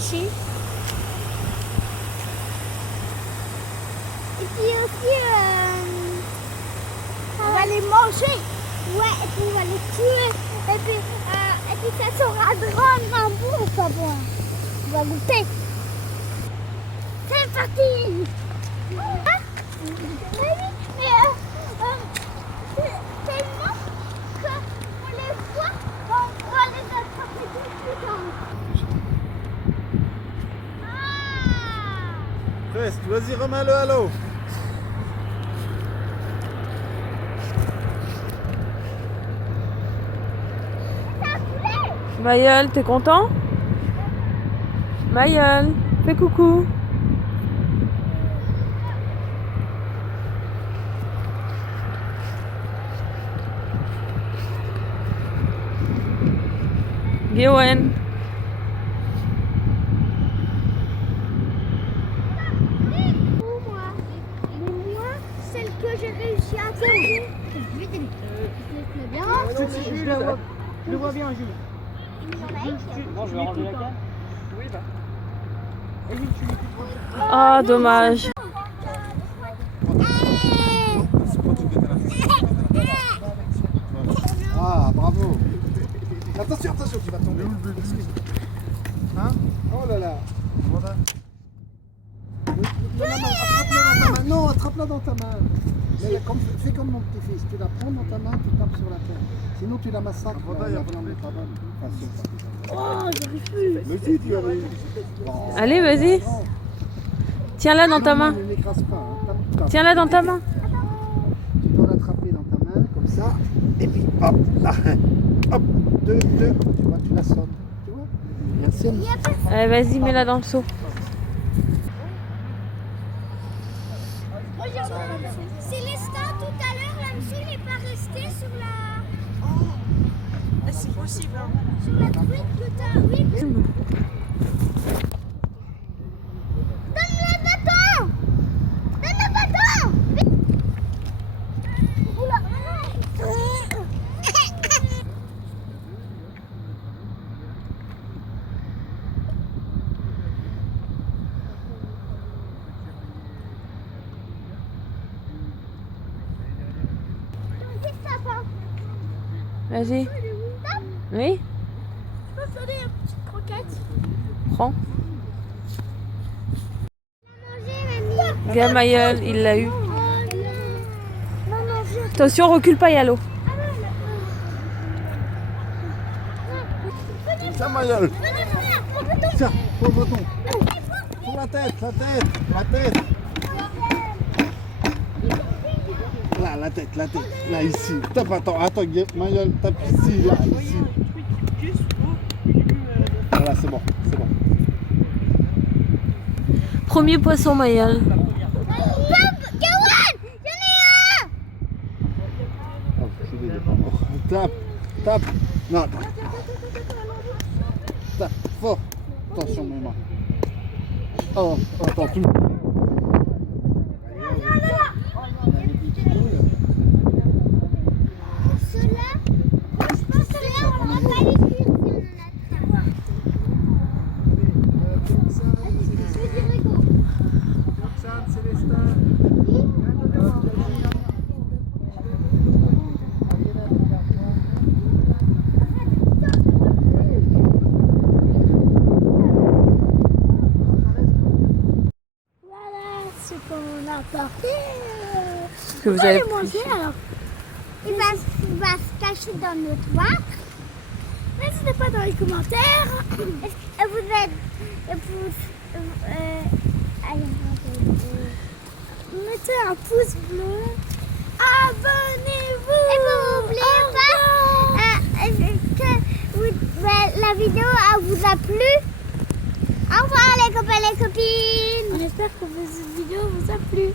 ici. Et puis aussi, on va les manger. Ouais, et puis on va les tuer. Et puis ça sera drôlement bon, ça va. On va goûter. C'est parti. Tellement qu'on les voit, on va les attraper tout de suite. Presque, vas-y, remets-le à l'eau. Mayol, t'es content? Mayol, fais coucou. Gwen. Celle que j'ai réussi à atteindre. Je le vois bien, Jules. Bon, je vais enlever la canne. Oui, bah. Ah, dommage. Ah, bravo. Attention, attention, tu vas tomber. Hein? Oh là là. Voilà. Attrape-la dans ta main. Non, attrape-la dans ta main. Mais fais comme mon petit-fils. Tu la prends dans ta main, tu tapes sur la terre. Sinon, tu la massacres. Oh, j'arrive plus. Mais si, tu arrives. Allez, vas-y. Tiens-la dans ta main. Ne l'écrase pas. Hein. Tape. Tiens-la dans ta main. Tu dois l'attraper dans ta main, comme ça. Et puis, hop, là. Hop, deux. Tu vois, tu la sonnes. Tu vois? Merci. Allez, vas-y, mets-la dans le seau. Célestin, tout à l'heure, la monsieur n'est pas restée sur la... C'est possible, hein. Sur la truc que t'as... Oui. Donne le bâton. Donne le bâton. Oula. Qu'est-ce que ça fait? Vas-y. Oui, Je peux te donner une petite croquette? prends. Manger, mamie. Regarde Mayol, il l'a eu. Oh non. Maman, je... Attention, recule pas, Yalo. Tiens, Mayol. Venez voir, mon bâton. Tiens, pose le bâton. Sur la tête. Là, la tête. Là, ici. Tape, attends, Mayol, tape ici, là, ici. Voilà, c'est bon. Premier poisson, Mayol. Oh, il est pas mort. Tape. Non, attends. Tape, fort. Attention, maman. Oh, attends, tout. Que vous avez manger alors. Il va se cacher dans notre ventre. N'hésitez pas dans les commentaires. Et vous êtes. Mettez un pouce bleu. Abonnez-vous. Et vous n'oubliez pas que la vidéo vous a plu. Au revoir les copains et les copines. On espère que cette vidéo vous a plu.